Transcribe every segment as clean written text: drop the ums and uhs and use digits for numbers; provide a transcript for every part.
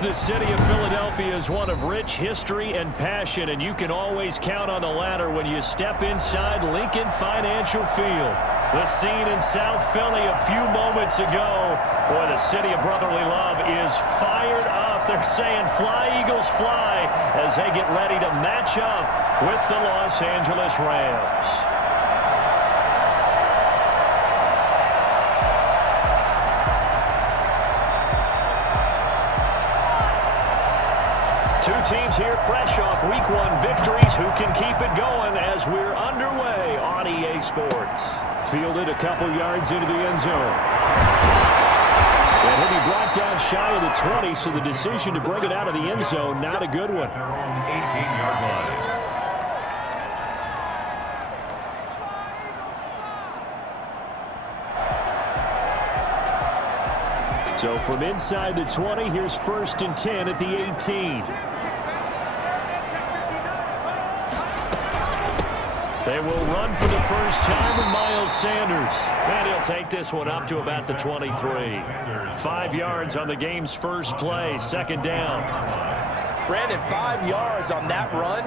The city of Philadelphia is one of rich history and passion, and you can always count on the latter when you step inside Lincoln Financial Field. The scene in South Philly a few moments ago. Boy, the city of brotherly love is fired up. They're saying, "Fly, Eagles, fly," as they get ready to match up with the Los Angeles Rams. Two teams here fresh off Week 1 victories. Who can keep it going as we're underway on EA Sports? Fielded a couple yards into the end zone. And he'll be brought down shy of the 20, so the decision to bring it out of the end zone, not a good one. 18-yard line. So from inside the 20, here's 1st and 10 at the 18. They will run for the first time with Miles Sanders. And he'll take this one up to about the 23. 5 yards on the game's first play, 2nd down. Brandon, 5 yards on that run.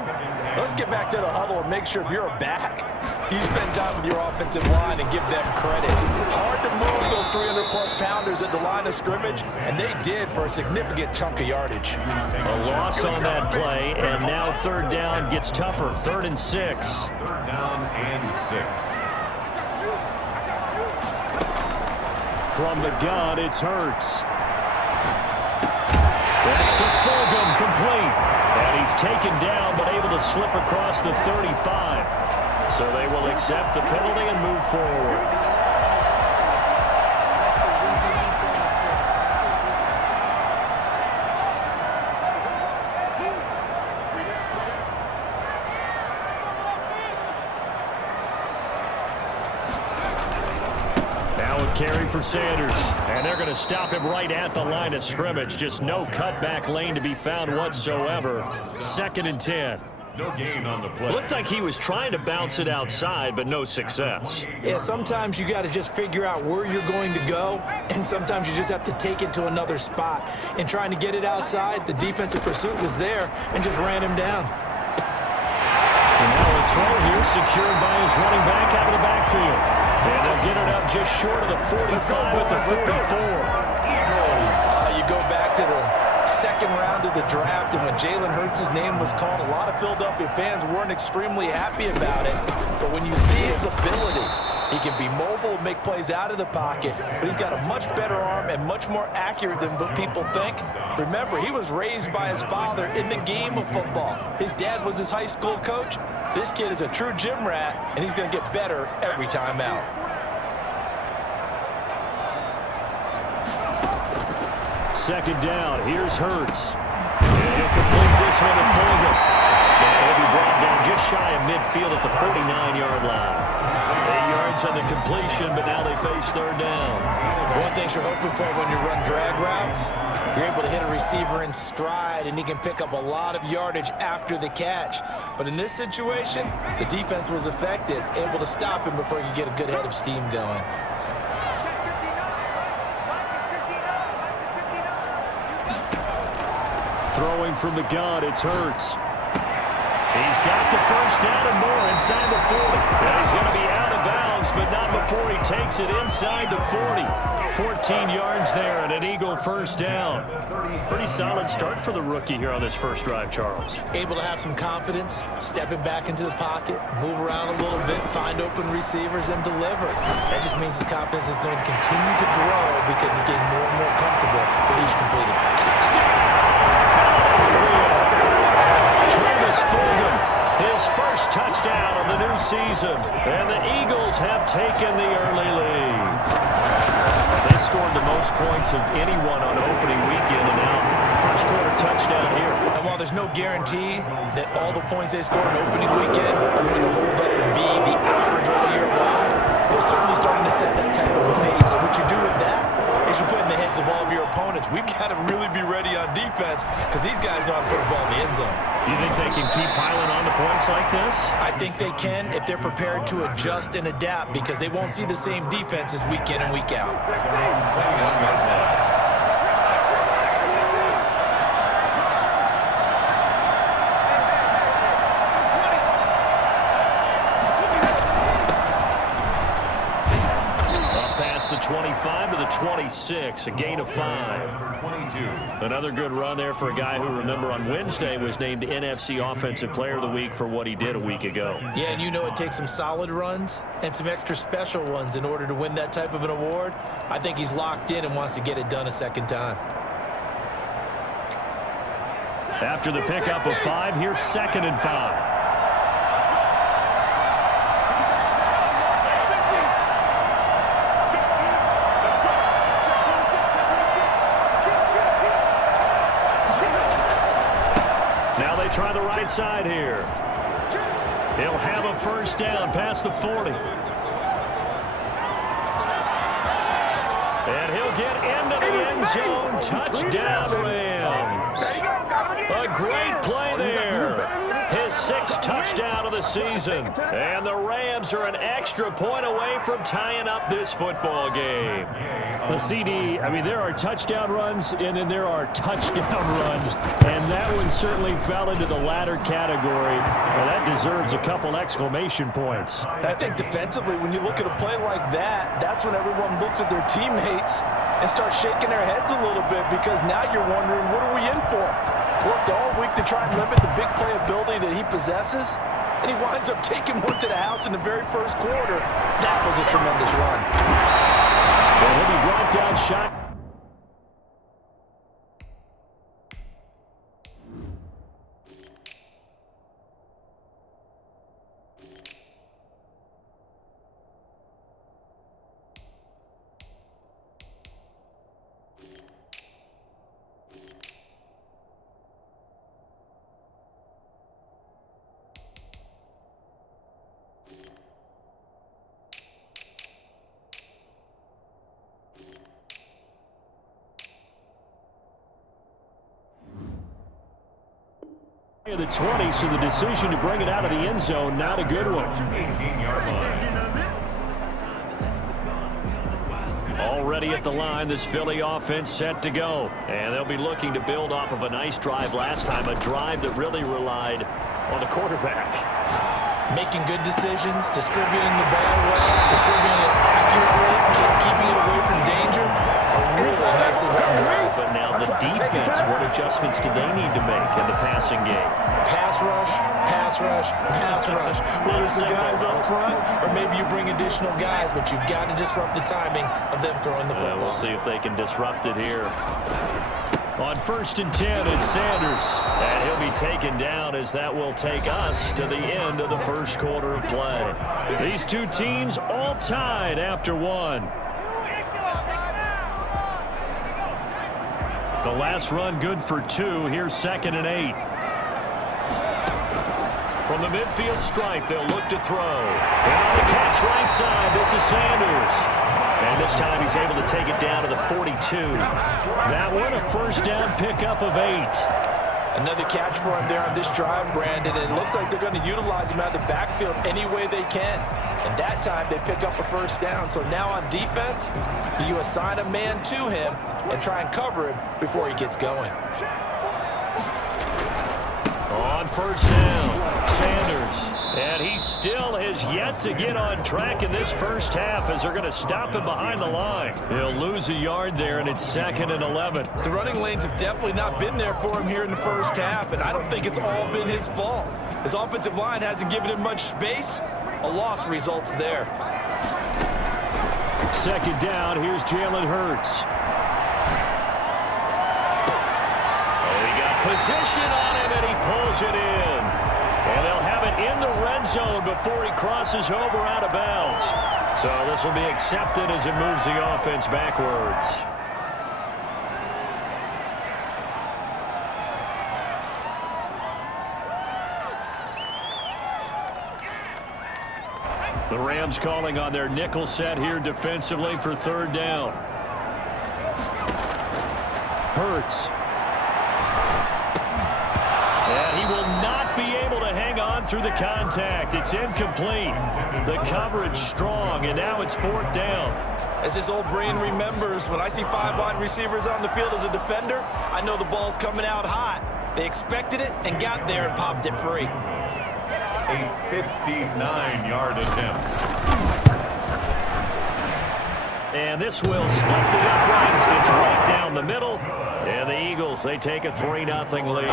Let's get back to the huddle and make sure if you're a back, you spend time with your offensive line and give them credit. Hard to move those 300-plus pounders at the line of scrimmage, and they did for a significant chunk of yardage. A loss on that play, and now 3rd down gets tougher. 3rd and 6. 3rd down and 6. From the gun, it's Hurts. That's to Fulgham, complete. And he's taken down, but able to slip across the 35. So they will accept the penalty and move forward. Now a carry for Sanders. And they're going to stop him right at the line of scrimmage. Just no cutback lane to be found whatsoever. 2nd and 10. No gain on the play. Looked like he was trying to bounce it outside, but no success. Yeah, sometimes you got to just figure out where you're going to go, and sometimes you just have to take it to another spot. In trying to get it outside, the defensive pursuit was there and just ran him down. And now a throw here secured by his running back out of the backfield. And they'll get it up just short of the 45 at the 44. You go back to the 2nd round of the draft, and when Jalen Hurts' name was called, a lot of Philadelphia fans weren't extremely happy about it. But when you see his ability, he can be mobile, make plays out of the pocket, but he's got a much better arm and much more accurate than what people think. Remember, he was raised by his father in the game of football. His dad was his high school coach. This kid is a true gym rat, and he's going to get better every time out. 2nd down. Here's Hurts. And he'll complete this one to Fulgham. And he'll be brought down just shy of midfield at the 49-yard line. 8 yards on the completion, but now they face 3rd down. One thing you're hoping for when you run drag routes, you're able to hit a receiver in stride, and he can pick up a lot of yardage after the catch. But in this situation, the defense was effective, able to stop him before he could get a good head of steam going. Throwing from the gun, it's Hurts. He's got the first down and more inside the 40. And he's going to be out of bounds, but not before he takes it inside the 40. 14 yards there and an Eagle first down. Pretty solid start for the rookie here on this first drive, Charles. Able to have some confidence, stepping back into the pocket, move around a little bit, find open receivers, and deliver. That just means his confidence is going to continue to grow because he's getting more and more comfortable with each completed. Travis Fulgham, his first touchdown of the new season. And the Eagles have taken the early lead. They scored the most points of anyone on opening weekend, and now first quarter touchdown here. And while there's no guarantee that all the points they score on opening weekend are going to hold up and be the average all year long, they're certainly starting to set that type of a pace. And what you do with that is you put in the heads of all of your opponents, we've got to really be ready on defense because these guys know how to put the ball in the end zone. You think they can keep piling on the points like this? I think they can if they're prepared to adjust and adapt because they won't see the same defenses week in and week out. 25 to the 26, a gain of 5. Number 22. Another good run there for a guy who, remember, on Wednesday was named NFC Offensive Player of the Week for what he did a week ago. Yeah, and you know it takes some solid runs and some extra special ones in order to win that type of an award. I think he's locked in and wants to get it done a second time. After the pickup of 5, here's 2nd and 5. Now they try the right side here. He'll have a first down past the 40. And he'll get into the end zone. Touchdown, Rams. A great play there. His 6th touchdown of the season. And the Rams are an extra point away from tying up this football game. The CD, I mean, there are touchdown runs, and then there are touchdown runs. And that one certainly fell into the latter category. Well, that deserves a couple exclamation points. I think defensively, when you look at a play like that, that's when everyone looks at their teammates and starts shaking their heads a little bit, because now you're wondering, what are we in for? Worked all week to try and limit the big play ability that he possesses, and he winds up taking one to the house in the very first quarter. That was a tremendous run. Well, he'll be brought down shot. The 20, so the decision to bring it out of the end zone, not a good one. 18-yard line. Already at the line, this Philly offense set to go. And they'll be looking to build off of a nice drive last time, a drive that really relied on the quarterback. Making good decisions, distributing the ball well, distributing it accurately, keeping it away from danger. A really nicely run drive. But now the defense, what adjustments do they need to make in the passing game? Pass rush, pass rush, pass rush. Whether it's the guys up front or maybe you bring additional guys, but you've got to disrupt the timing of them throwing the football. We'll see if they can disrupt it here. On 1st and 10, it's Sanders. And he'll be taken down, as that will take us to the end of the first quarter of play. These two teams all tied after 1. The last run good for 2. Here's 2nd and 8. From the midfield stripe, they'll look to throw. And on the catch right side, this is Sanders. And this time he's able to take it down to the 42. That one, a first down pickup of 8. Another catch for him there on this drive, Brandon, and it looks like they're going to utilize him out of the backfield any way they can. And that time they pick up a first down. So now on defense, you assign a man to him and try and cover him before he gets going. On first down, Sanders. And he still has yet to get on track in this first half, as they're going to stop him behind the line. He'll lose a yard there, and it's 2nd and 11. The running lanes have definitely not been there for him here in the first half, and I don't think it's all been his fault. His offensive line hasn't given him much space. A loss results there. 2nd down, here's Jalen Hurts. And he got position on him, and he pulls it in. And they'll have it in the red zone before he crosses over out of bounds. So this will be accepted as it moves the offense backwards. The Rams calling on their nickel set here defensively for 3rd down. Hurts. And he will not be able to hang on through the contact. It's incomplete. The coverage strong, and now it's 4th down. As his old brain remembers, when I see 5 wide receivers on the field as a defender, I know the ball's coming out hot. They expected it and got there and popped it free. A 59-yard attempt. And this will split the uprights. It's right down the middle. And the Eagles, they take a 3-0 lead.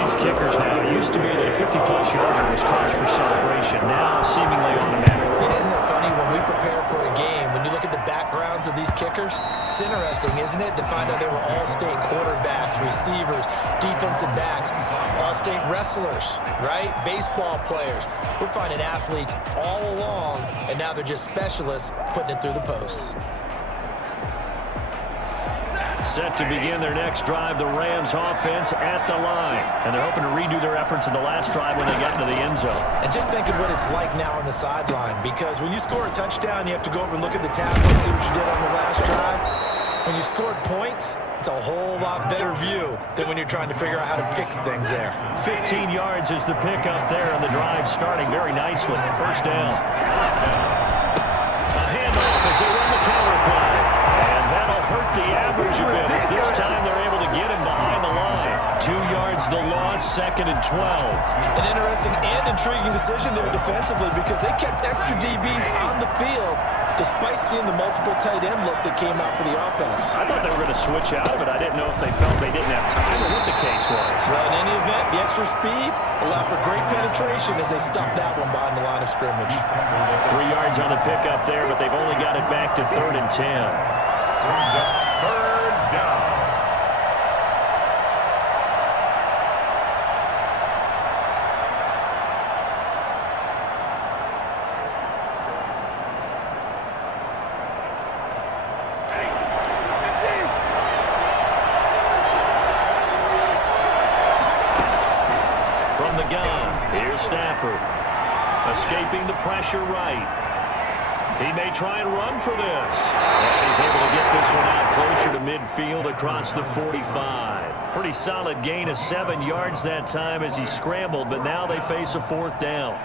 These kickers now, it used to be that a 50-plus yarder was cause for celebration. Now seemingly automatic. Yeah, isn't it funny when we prepare for a game, when you look at the backgrounds of these kickers, it's interesting, isn't it, to find out they were all-state quarterbacks, receivers, defensive backs, all-state wrestlers, right? Baseball players. We're finding athletes all along, and now they're just specialists putting it through the posts. Set to begin their next drive, the Rams offense at the line. And they're hoping to redo their efforts in the last drive when they got into the end zone. And just think of what it's like now on the sideline, because when you score a touchdown, you have to go over and look at the tablet and see what you did on the last drive. When you scored points, it's a whole lot better view than when you're trying to figure out how to fix things there. 15 yards is the pickup there, and the drive starting very nicely. First down. A handoff as they run the counter play. And that'll hurt the average a bit, as this time they're able to get him behind the line. 2 yards the loss, 2nd and 12. An interesting and intriguing decision there defensively, because they kept extra DBs on the field despite seeing the multiple tight end look that came out for the offense. I thought they were going to switch out of it. I didn't know if they felt they didn't have time or what the case was. Well, in any event, the extra speed allowed for great penetration as they stuffed that one behind the line of scrimmage. 3 yards on the pickup there, but they've only got it back to 3rd and 10. Third down. From the gun, here's Stafford. Escaping the pressure right. He may try and run for this. And he's able to get this one out closer to midfield across the 45. Pretty solid gain of 7 yards that time as he scrambled, but now they face a 4th down.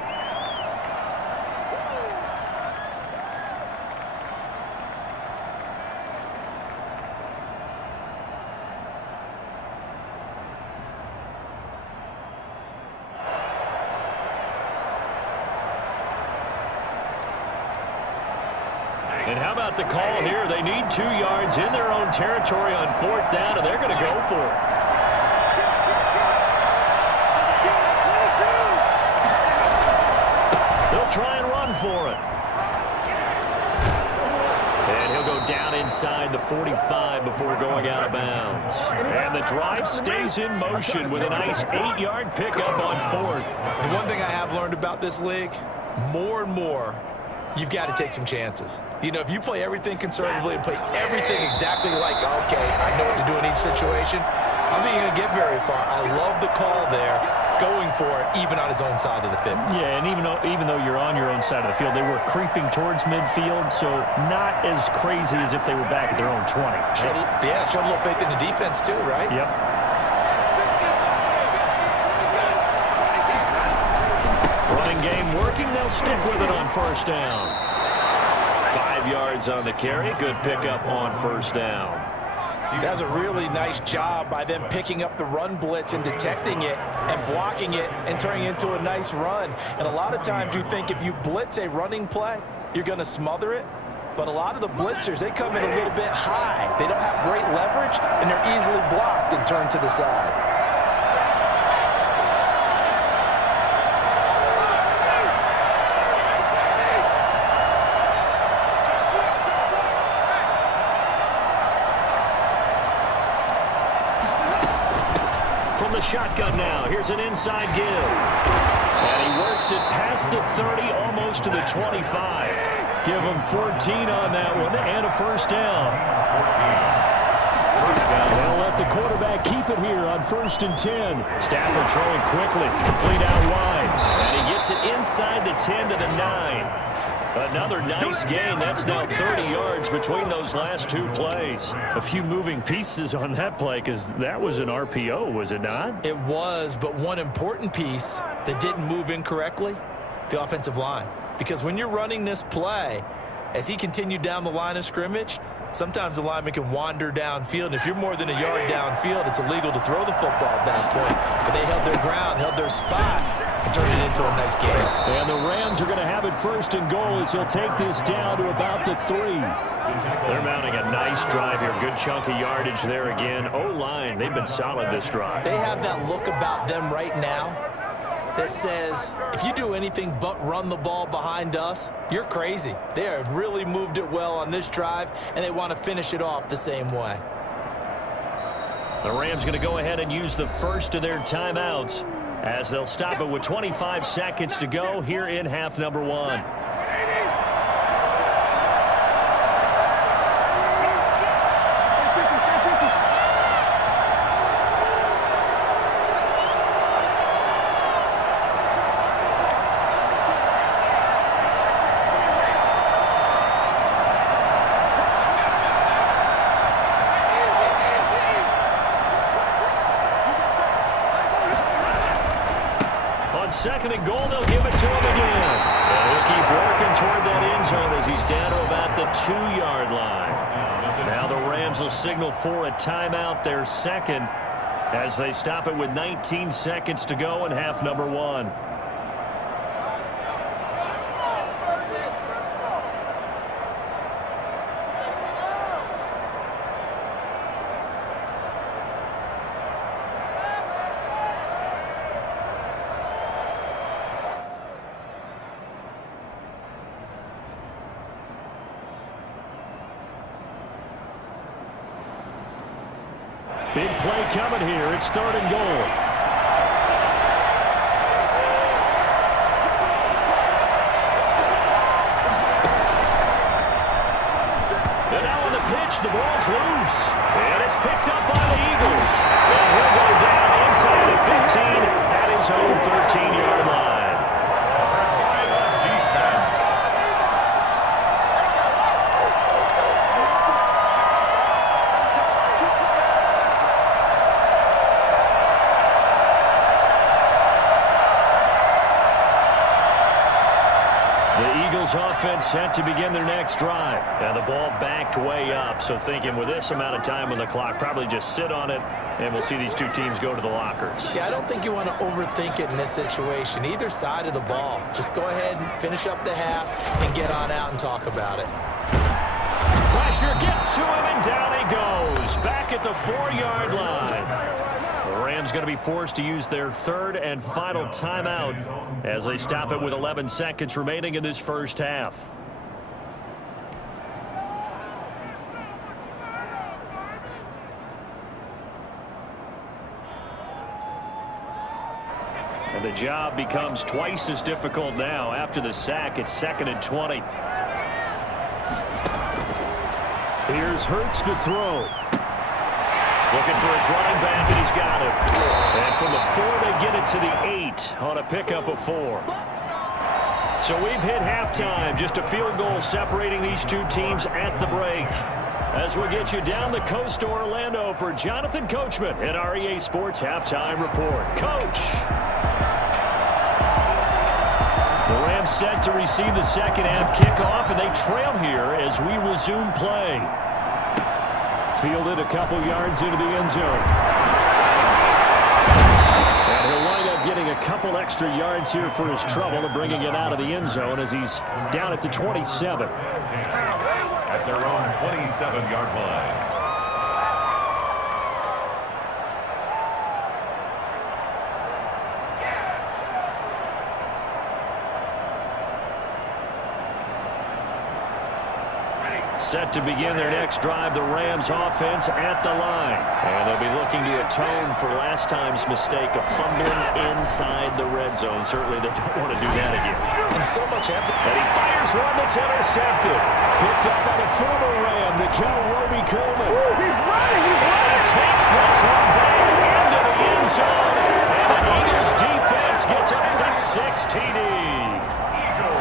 And how about the call here? They need 2 yards in their own territory on 4th down, and they're going to go for it. They'll try and run for it. And he'll go down inside the 45 before going out of bounds. And the drive stays in motion with a nice 8-yard pickup on 4th. The one thing I have learned about this league, more and more, you've got to take some chances. You know, if you play everything conservatively and play everything exactly like, okay, I know what to do in each situation, I don't think you're going to get very far. I love the call there, going for it, even on his own side of the field. Yeah, and even though you're on your own side of the field, they were creeping towards midfield, so not as crazy as if they were back at their own 20. Showed a little faith in the defense too, right? Yep. Running game working. They'll stick with it on 1st down. 5 yards on the carry. Good pickup on 1st down. That was a really nice job by them picking up the run blitz and detecting it and blocking it and turning it into a nice run. And a lot of times you think if you blitz a running play, you're going to smother it. But a lot of the blitzers, they come in a little bit high. They don't have great leverage, and they're easily blocked and turned to the side. The shotgun now. Here's an inside give. And he works it past the 30, almost to the 25. Give him 14 on that one and a 1st down. They'll let the quarterback keep it here on 1st and 10. Stafford throwing quickly, complete out wide. And he gets it inside the 10 to the 9. Another nice gain. That's now 30 yards between those last 2 plays. A few moving pieces on that play because that was an RPO, was it not? It was, but one important piece that didn't move incorrectly, the offensive line. Because when you're running this play, as he continued down the line of scrimmage, sometimes the lineman can wander downfield. And if you're more than a yard downfield, it's illegal to throw the football at that point. But they held their ground, held their spot. and turn it into a nice game. And the Rams are going to have it first and goal as he'll take this down to about the 3. They're mounting a nice drive here. Good chunk of yardage there again. O-line, they've been solid this drive. They have that look about them right now that says, if you do anything but run the ball behind us, you're crazy. They have really moved it well on this drive, and they want to finish it off the same way. The Rams going to go ahead and use the first of their timeouts as they'll stop it with 25 seconds to go here in half number 1. Second and goal, they'll give it to him again. And he'll keep working toward that end zone as he's down to about the 2-yard line. Now the Rams will signal for a timeout, their second, as they stop it with 19 seconds to go in half number 1. Big play coming here. It's 3rd and goal. And now on the pitch, the ball's loose. And it's picked up by the Eagles. And he'll go down inside the 15 at his own 13-yard line. Offense set to begin their next drive. And the ball backed way up, so thinking with this amount of time on the clock, probably just sit on it, and we'll see these two teams go to the lockers. Yeah, I don't think you want to overthink it in this situation. Either side of the ball. Just go ahead and finish up the half and get on out and talk about it. Pressure gets to him, and down he goes. Back at the 4-yard line. The Rams going to be forced to use their 3rd and final timeout as they stop it with 11 seconds remaining in this first half. And the job becomes twice as difficult now. After the sack, it's 2nd and 20. Here's Hurts to throw. Looking for his running back, and he's got it. And from the 4, they get it to the 8 on a pickup of 4. So we've hit halftime. Just a field goal separating these two teams at the break. As we'll get you down the coast to Orlando for Jonathan Coachman at our EA Sports Halftime Report. Coach! The Rams set to receive the second half kickoff, and they trail here as we resume play. Fielded a couple yards into the end zone. And he'll wind up getting a couple extra yards here for his trouble and bringing it out of the end zone as he's down at the 27. At their own 27-yard line. Set to begin their next drive, the Rams offense at the line. And they'll be looking to atone for last time's mistake of fumbling inside the red zone. Certainly they don't want to do that again. And so much effort. And he fires one that's intercepted. Picked up by the former Ram, Nikel Roby-Coleman. He's running. And he takes this one back into the end zone. And the Eagles defense gets a pick 6 TD.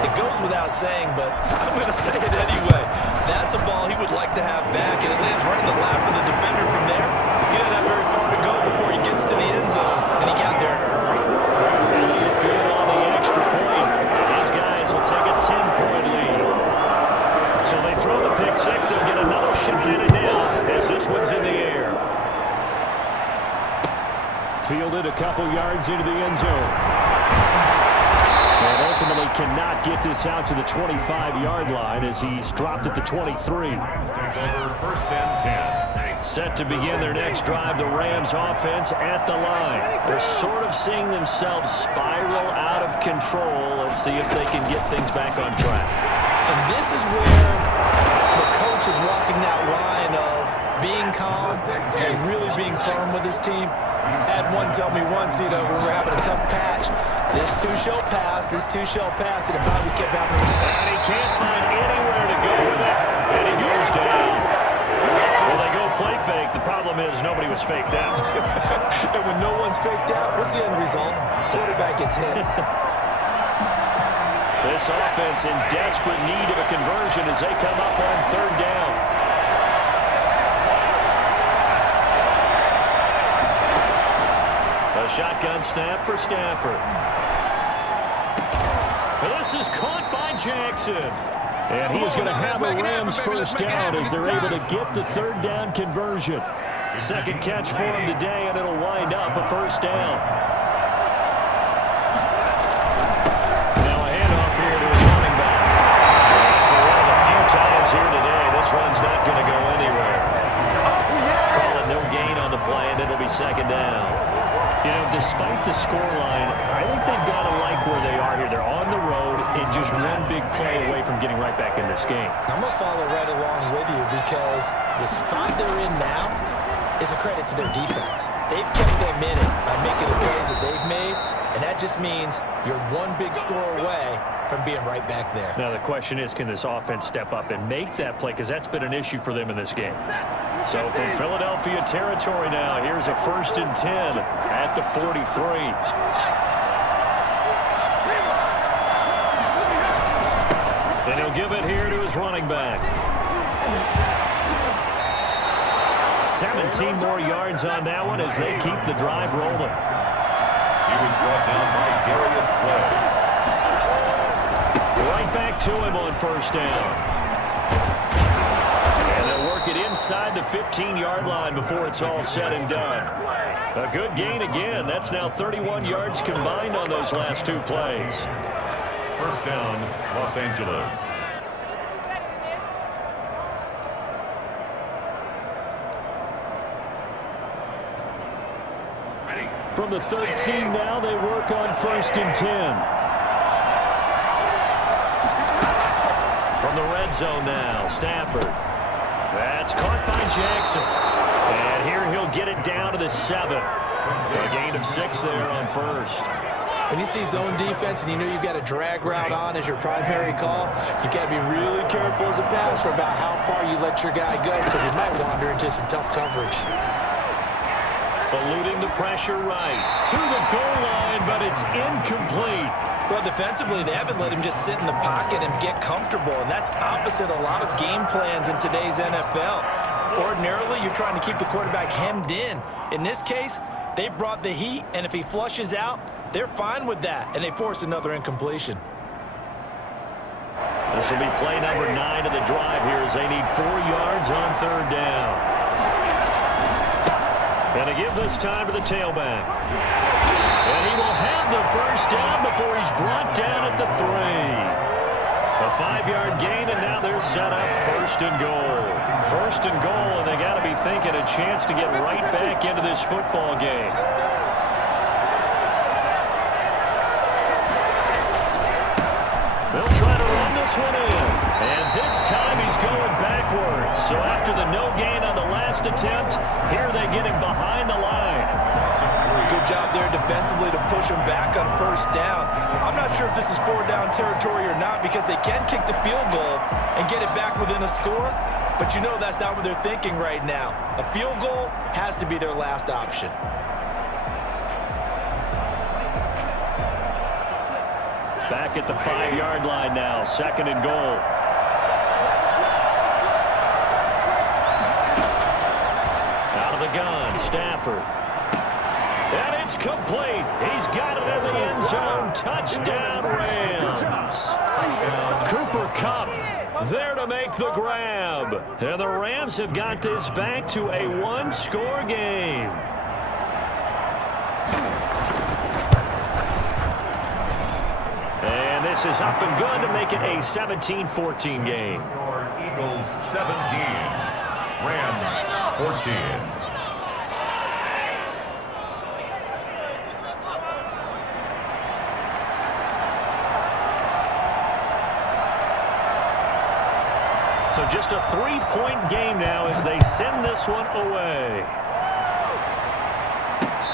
It goes without saying, but I'm going to say it anyway. That's a ball he would like to have back, and it lands right in the lap of the defender from there. He didn't have very far to go before he gets to the end zone, and he got there in a hurry. Good on the extra point. These guys will take a 10-point lead. So they throw the pick 6. They'll get another shot at it now as this one's in the air. Fielded a couple yards into the end zone. And ultimately cannot get this out to the 25-yard line as he's dropped at the 23. First and 10. Set to begin their next drive, the Rams offense at the line. They're sort of seeing themselves spiral out of control. Let's see if they can get things back on track. And this is where the coach is walking that line of being calm and really being firm with his team. Had one tell me once, when we were having a tough patch, this too shall pass, and it finally kept happening. And he can't find anywhere to go with it, and he goes down. Well, they go play fake. The problem is nobody was faked out. And when no one's faked out, what's the end result? Quarterback gets hit. This offense in desperate need of a conversion as they come up on third down. A shotgun snap for Stafford. This is caught by Jackson. And he is going to have a Rams first down as they're able to get the third down conversion. Second catch for him today, and it'll wind up a first down. Now a handoff here to his running back. For one of the few times here today, this run's not going to go anywhere. Call it no gain on the play, and it'll be second down. Despite the scoreline, I think they've got to like where they are here. They're on the road and just one big play away from getting right back in this game. I'm going to follow right along with you because the spot they're in now is a credit to their defense. They've kept them in it by making the plays that they've made, and that just means you're one big score away from being right back there. Now the question is, can this offense step up and make that play? Because that's been an issue for them in this game. So from Philadelphia territory now, here's a 1st and 10 at the 43. And he'll give it here to his running back. 17 more yards on that one as they keep the drive rolling. He was brought down by Darius Slay. Right back to him on first down. And they'll work it inside the 15-yard line before it's all said and done. A good gain again. That's now 31 yards combined on those last two plays. First down, Los Angeles. From the 13 now, they work on 1st and 10. From the red zone now, Stafford. That's caught by Jackson. And here he'll get it down to the 7. A gain of 6 there on first. When you see zone defense and you know you've got a drag route on as your primary call, you got to be really careful as a passer about how far you let your guy go because he might wander into some tough coverage. Eluding the pressure right to the goal line, but it's incomplete. Well, defensively, they haven't let him just sit in the pocket and get comfortable, and that's opposite a lot of game plans in today's NFL. Ordinarily, you're trying to keep the quarterback hemmed in. In this case, they brought the heat, and if he flushes out, they're fine with that, and they force another incompletion. This will be play number 9 of the drive here as they need 4 yards on third down. And to give this time to the tailback. And he will have the first down before he's brought down at the 3. A 5-yard gain, and now they're set up 1st and goal. 1st and goal, and they got to be thinking a chance to get right back into this football game. They'll try to run this one in. And this time he's going backwards. So after the no gain on the last attempt, here they get him behind the line. Good job there defensively to push him back on first down. I'm not sure if this is 4-down territory or not because they can kick the field goal and get it back within a score. But you know that's not what they're thinking right now. A field goal has to be their last option. Back at the 5-yard line now, 2nd and goal. Out of the gun, Stafford. And it's complete. He's got it in the end zone. Touchdown, Rams. Cooper Kupp there to make the grab. And the Rams have got this back to a 1-score game. This is up and good to make it a 17-14 game. Your Eagles 17, Rams 14. So just a 3-point game now as they send this one away.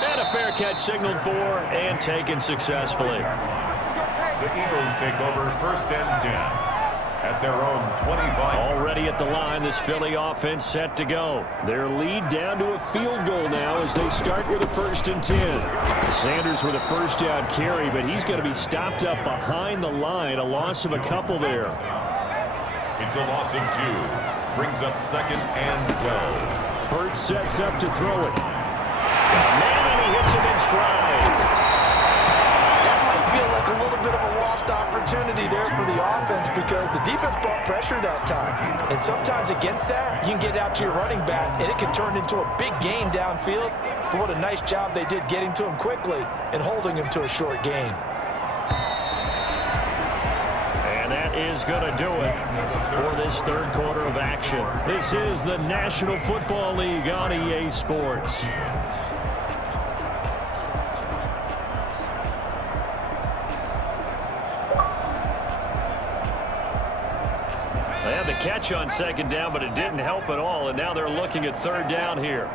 And a fair catch signaled for and taken successfully. The Eagles take over first and 10 at their own 25. Already at the line, this Philly offense set to go. Their lead down to a field goal now as they start with a 1st and 10. Sanders with a first down carry, but he's going to be stopped up behind the line. A loss of a couple there. It's a loss of 2. Brings up 2nd and 12. Hurts sets up to throw it. Man, and he hits him in stride. That might feel like a little bit of a lost opportunity there for the offense because the defense brought pressure that time. And sometimes against that, you can get out to your running back, and it can turn into a big gain downfield. But what a nice job they did getting to him quickly and holding him to a short gain. And that is going to do it for this 3rd quarter of action. This is the National Football League on EA Sports. They had the catch on 2nd down, but it didn't help at all, and now they're looking at 3rd down here.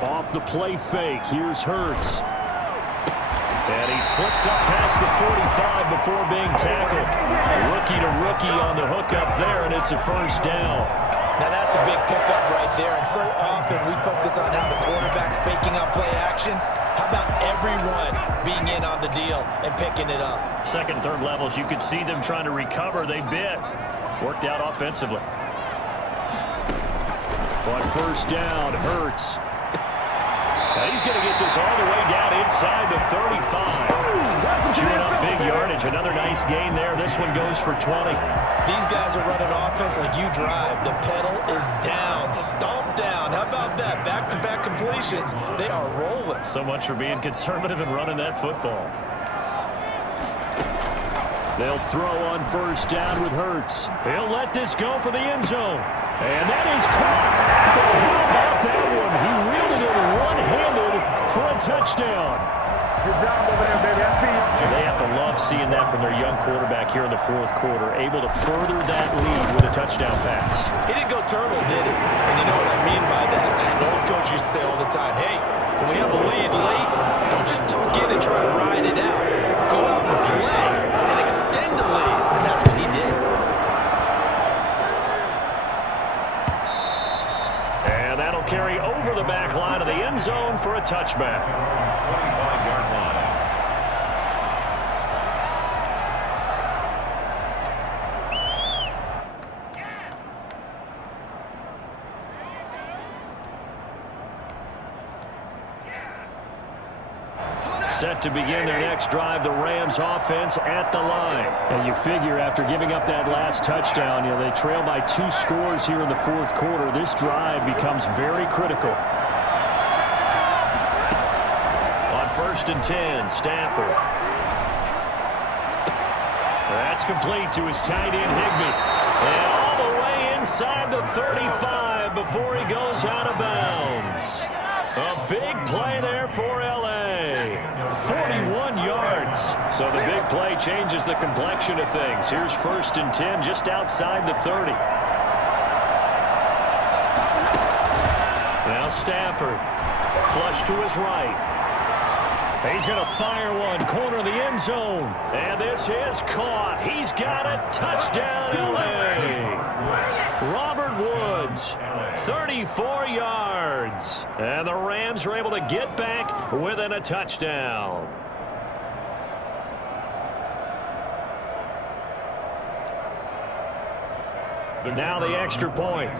Off the play fake. Here's Hurts. And he slips up past the 45 before being tackled. Rookie to rookie on the hook up there, and it's a 1st down. Now that's a big pickup right there, and so often we focus on how the quarterback's faking up play action. How about everyone being in on the deal and picking it up? 2nd and 3rd levels, you could see them trying to recover. They bit. Worked out offensively. On 1st down, Hurts. Now he's going to get this all the way down inside the 35. Chewing up big yardage. Another nice gain there. This one goes for 20. These guys are running offense like you drive. The pedal is down, stomped down. How about that? Back-to-back completions. They are rolling. So much for being conservative and running that football. They'll throw on 1st down with Hurts. He'll let this go for the end zone. And that is caught. How about that one? He wielded it one-handed for a touchdown. Good job over there, baby. I see you. They have to love seeing that from their young quarterback here in the 4th quarter, able to further that lead with a touchdown pass. He didn't go turtle, did he? And you know what I mean by that? An old coach used to say all the time, hey, when we have a lead late, don't just tuck in and try to ride it out. Go out and play and extend the lead. And that's what he did. And that'll carry over the back line of the end zone for a touchback. 25-yard line. Set to begin their next drive, the Rams offense at the line. And you figure after giving up that last touchdown, they trail by 2 scores here in the 4th quarter. This drive becomes very critical. On 1st and 10, Stafford. That's complete to his tight end, Higbee. And all the way inside the 35 before he goes out of bounds. A big play there for L.A. 41 yards. So the big play changes the complexion of things. Here's 1st and 10 just outside the 30. Now Stafford. Flush to his right. He's going to fire one. Corner of the end zone. And this is caught. He's got it. Touchdown, L.A. Robert Woods. 34 yards. And the Rams are able to get back within a touchdown. Now the extra point.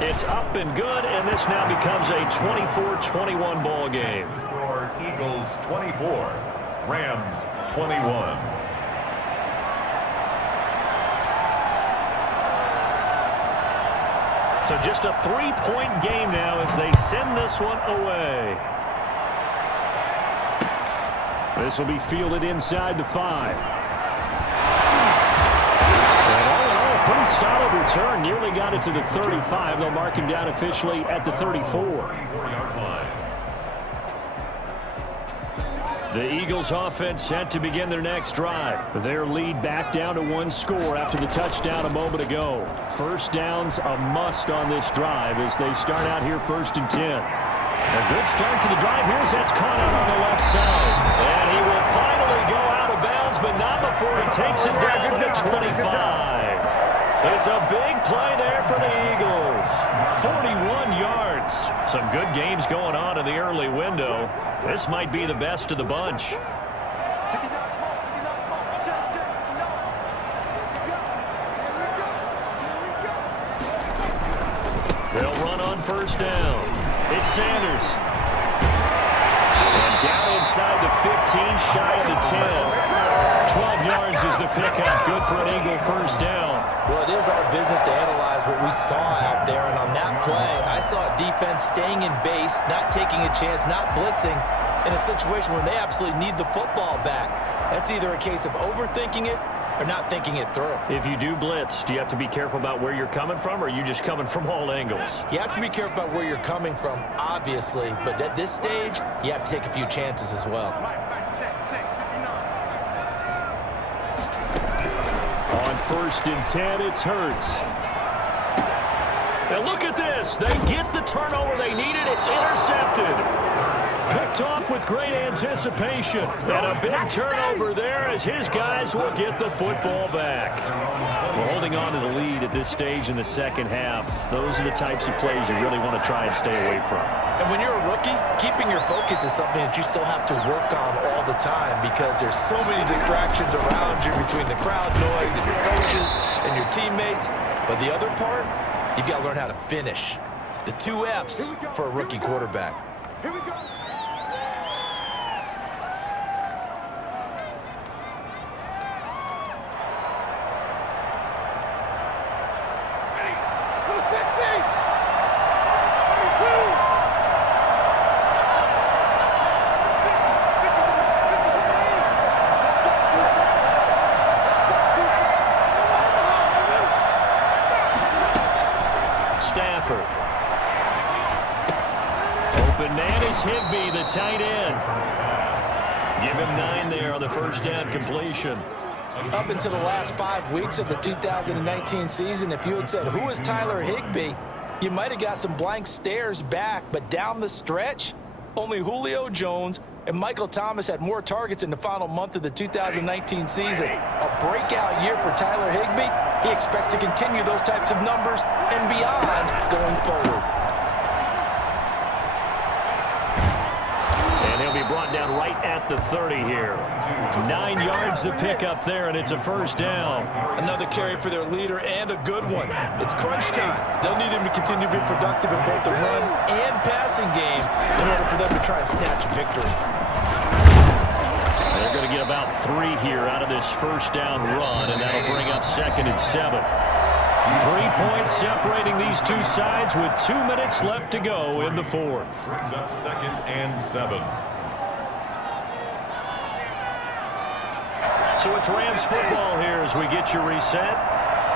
It's up and good, and this now becomes a 24-21 ball game. Score Eagles 24, Rams 21. So just a 3-point game now as they send this one away. This will be fielded inside the 5. Pretty solid return. Nearly got it to the 35. They'll mark him down officially at the 34. The Eagles offense set to begin their next drive. Their lead back down to 1 score after the touchdown a moment ago. First down's a must on this drive as they start out here 1st and 10. A good start to the drive. Here's that's caught out on the left side. And he will finally go out of bounds, but not before he takes it down to 25. It's a big play there for the Eagles. 41 yards. Some good games going on in the early window. This might be the best of the bunch. They'll run on first down. It's Sanders. And down inside the 15, shy of the 10. 12 yards is the pickup. Good for an Eagle first down. Well, it is our business to analyze what we saw out there, and on that play, I saw a defense staying in base, not taking a chance, not blitzing, in a situation where they absolutely need the football back. That's either a case of overthinking it or not thinking it through. If you do blitz, do you have to be careful about where you're coming from, or are you just coming from all angles? You have to be careful about where you're coming from, obviously, but at this stage, you have to take a few chances as well. On 1st and 10, it's Hurts. Now look at this. They get the turnover they needed. It's intercepted. Picked off with great anticipation. And a big turnover there as his guys will get the football back. We're holding on to the lead at this stage in the second half. Those are the types of plays you really want to try and stay away from. And when you're a rookie, keeping your focus is something that you still have to work on all the time because there's so many distractions around you between the crowd noise and your coaches and your teammates. But the other part, you've got to learn how to finish. It's the 2 F's for a rookie quarterback. Here we go. Stafford. Open man is Higbee, the tight end. Give him 9 there on the first down completion. Up until the last 5 weeks of the 2019 season, if you had said, who is Tyler Higbee, you might have got some blank stares back, but down the stretch, only Julio Jones and Michael Thomas had more targets in the final month of the 2019 season. A breakout year for Tyler Higbee. He expects to continue those types of numbers and beyond going forward. And he'll be brought down right at the 30 here. 9 yards to pick up there, and it's a first down. Another carry for their leader and a good one. It's crunch time. They'll need him to continue to be productive in both the run and passing game in order for them to try and snatch a victory. They're going to get about 3 here out of this first down run, and that'll bring up 2nd and 7. 3 points separating these two sides with 2 minutes left to go in the 4th. Brings up 2nd and 7. So it's Rams football here as we get you reset.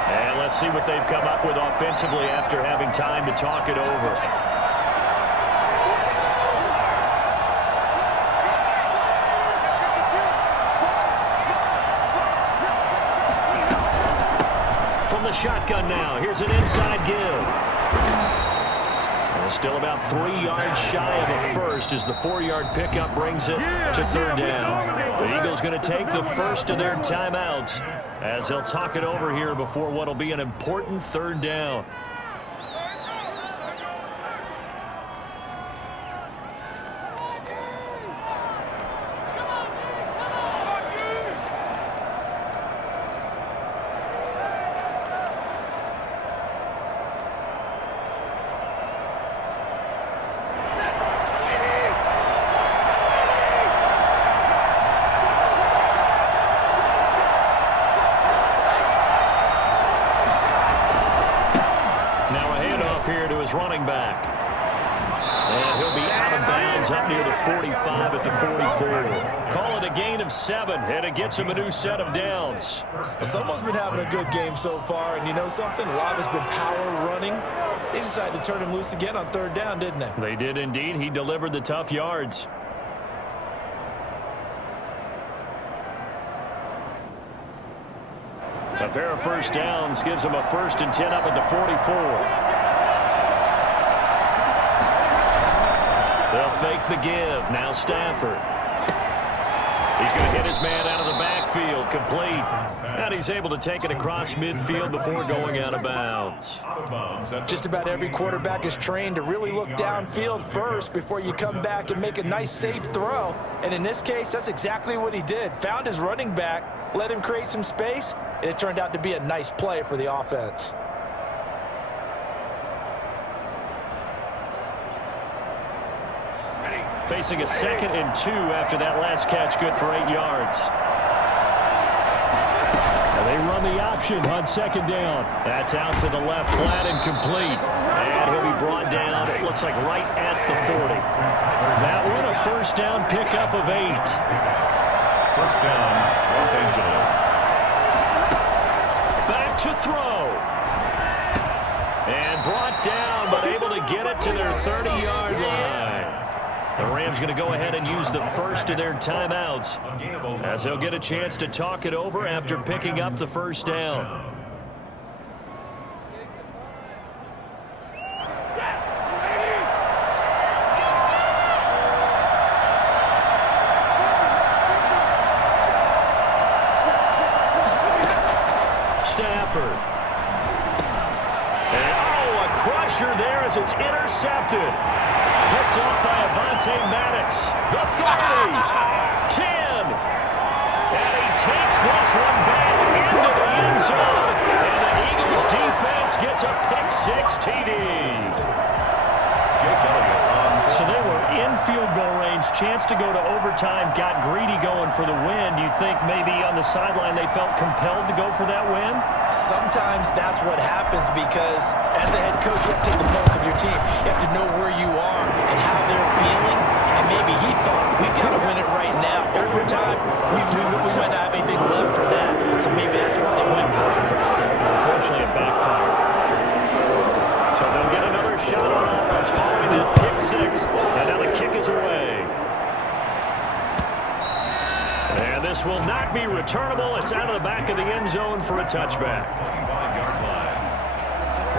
And let's see what they've come up with offensively after having time to talk it over. From the shotgun now, here's an inside give. And still about 3 yards shy of a first as the 4-yard pickup brings it to 3rd down. The Eagles going to take the first of their timeouts as they'll talk it over here before what will be an important 3rd down. Eagles running back. And he'll be out of bounds up near the 45 at the 44. Call it a gain of 7, and it gets him a new set of downs. Someone's been having a good game so far, and you know something? A lot has been power running. They decided to turn him loose again on 3rd down, didn't they? They did indeed. He delivered the tough yards. A pair of first downs gives him a 1st and 10 up at the 44. They'll fake the give. Now Stafford. He's going to hit his man out of the backfield. Complete. And he's able to take it across midfield before going out of bounds. Just about every quarterback is trained to really look downfield first before you come back and make a nice, safe throw. And in this case, that's exactly what he did. Found his running back, let him create some space, and it turned out to be a nice play for the offense. Facing a 2nd and 2 after that last catch, good for 8 yards. And they run the option on 2nd down. That's out to the left, flat and complete. And he'll be brought down, it looks like right at the 40. That one a 1st down pickup of 8. 1st down, Los Angeles. Back to throw. And brought down, but able to get it to their 30-yard line. The Rams going to go ahead and use the 1st of their timeouts, as they'll get a chance to talk it over after picking up the 1st down. Stafford. And a crusher there as it's intercepted. Picked off by Avonte Maddox. The 30. 10. And he takes this one back into the end zone. And the Eagles defense gets a pick-6 TD. So they were in field goal range. Chance to go to overtime. Got greedy going for the win. Do you think maybe on the sideline they felt compelled to go for that win? Sometimes that's what happens because as a head coach, you have to take the pulse of your team. You have to know where you are and how they're feeling. And maybe he thought, we've got to win it right now. Overtime, we might not have anything left for that. So maybe that's why they went for it and pressed it. Unfortunately, it backfired. So they'll get another shot on offense following that pick-6. And now the kick is away. And this will not be returnable. It's out of the back of the end zone for a touchback.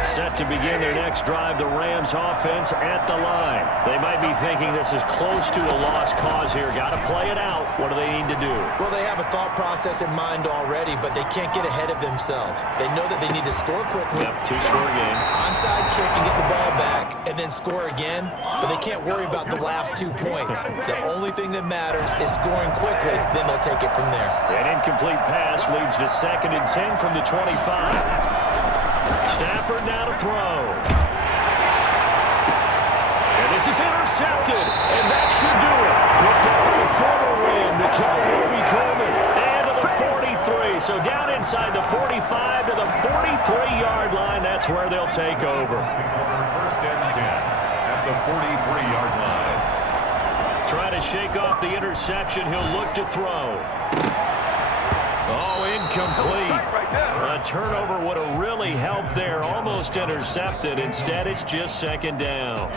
Set to begin their next drive, the Rams offense at the line. They might be thinking this is close to a lost cause here. Got to play it out. What do they need to do? Well, they have a thought process in mind already, but they can't get ahead of themselves. They know that they need to score quickly. Yep, 2-score game. Onside kick and get the ball back and then score again, but they can't worry about the last 2 points. The only thing that matters is scoring quickly, then they'll take it from there. An incomplete pass leads to 2nd and 10 from the 25. Stafford now to throw. And this is intercepted, and that should do it. Picked up by a former Ram, Nickell Robey-Coleman. And to the 43, so down inside the 45 to the 43-yard line. That's where they'll take over. 1st and 10 at the 43-yard line. Try to shake off the interception. He'll look to throw. Oh, incomplete. A turnover would have really helped there. Almost intercepted. Instead, it's just 2nd down.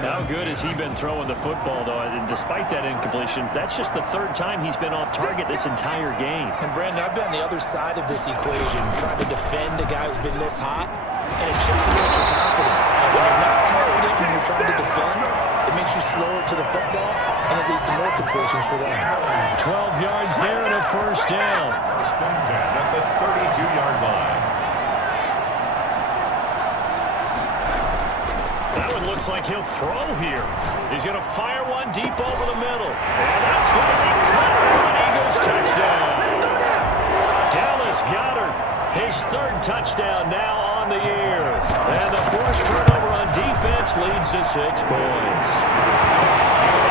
How good has he been throwing the football, though? And despite that incompletion, that's just the 3rd time he's been off target this entire game. And, Brandon, I've been on the other side of this equation, trying to defend a guy who's been this hot, and it chips away at your confidence. And when you're not confident when you're trying to defend, it makes you slower to the football, and it leads to more completions for them. 12 yards there and a 1st down. 1st and 10 at the 32-yard line. That one looks like he'll throw here. He's going to fire one deep over the middle. And that's going to be caught for an Eagles touchdown. Dallas Goedert, his 3rd touchdown now on the year. And the forced turnover on defense leads to 6 points.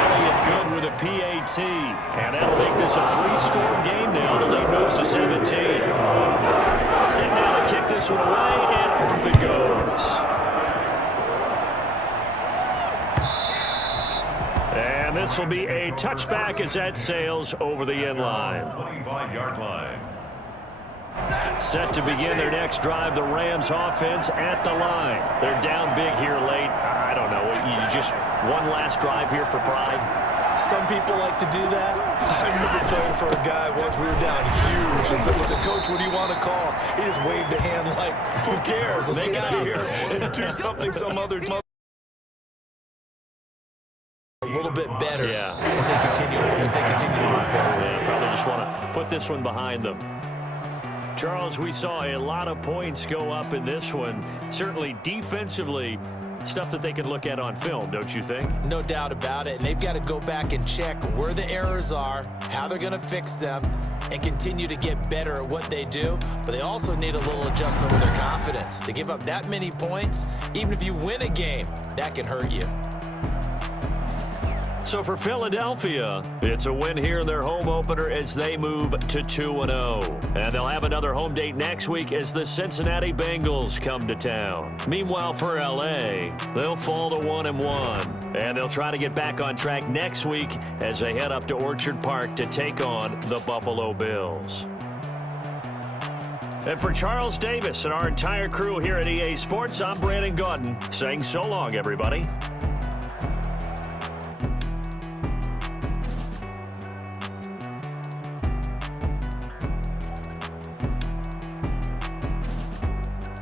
Elliott good with a PAT. And that'll make this a 3-score game now. The lead moves to 17. Sitting down to kick this one away, and off it goes. And this will be a touchback as that sails over the end line. 25-yard line. Set to begin their next drive, the Rams offense at the line. They're down big here late. I don't know. You just one last drive here for pride? Some people like to do that. I remember playing for a guy once. We were down huge. And said, listen, Coach, what do you want to call? He just waved a hand like, who cares? Let's get out of here and do something some other time. A little bit better as they continue to move forward. Yeah, probably just want to put this one behind them. Charles, we saw a lot of points go up in this one. Certainly defensively, stuff that they can look at on film, don't you think? No doubt about it. And they've got to go back and check where the errors are, how they're going to fix them, and continue to get better at what they do. But they also need a little adjustment with their confidence. To give up that many points, even if you win a game, that can hurt you. So for Philadelphia, it's a win here in their home opener as they move to 2-0. And they'll have another home date next week as the Cincinnati Bengals come to town. Meanwhile, for L.A., they'll fall to 1-1. And they'll try to get back on track next week as they head up to Orchard Park to take on the Buffalo Bills. And for Charles Davis and our entire crew here at EA Sports, I'm Brandon Gaudin saying so long, everybody.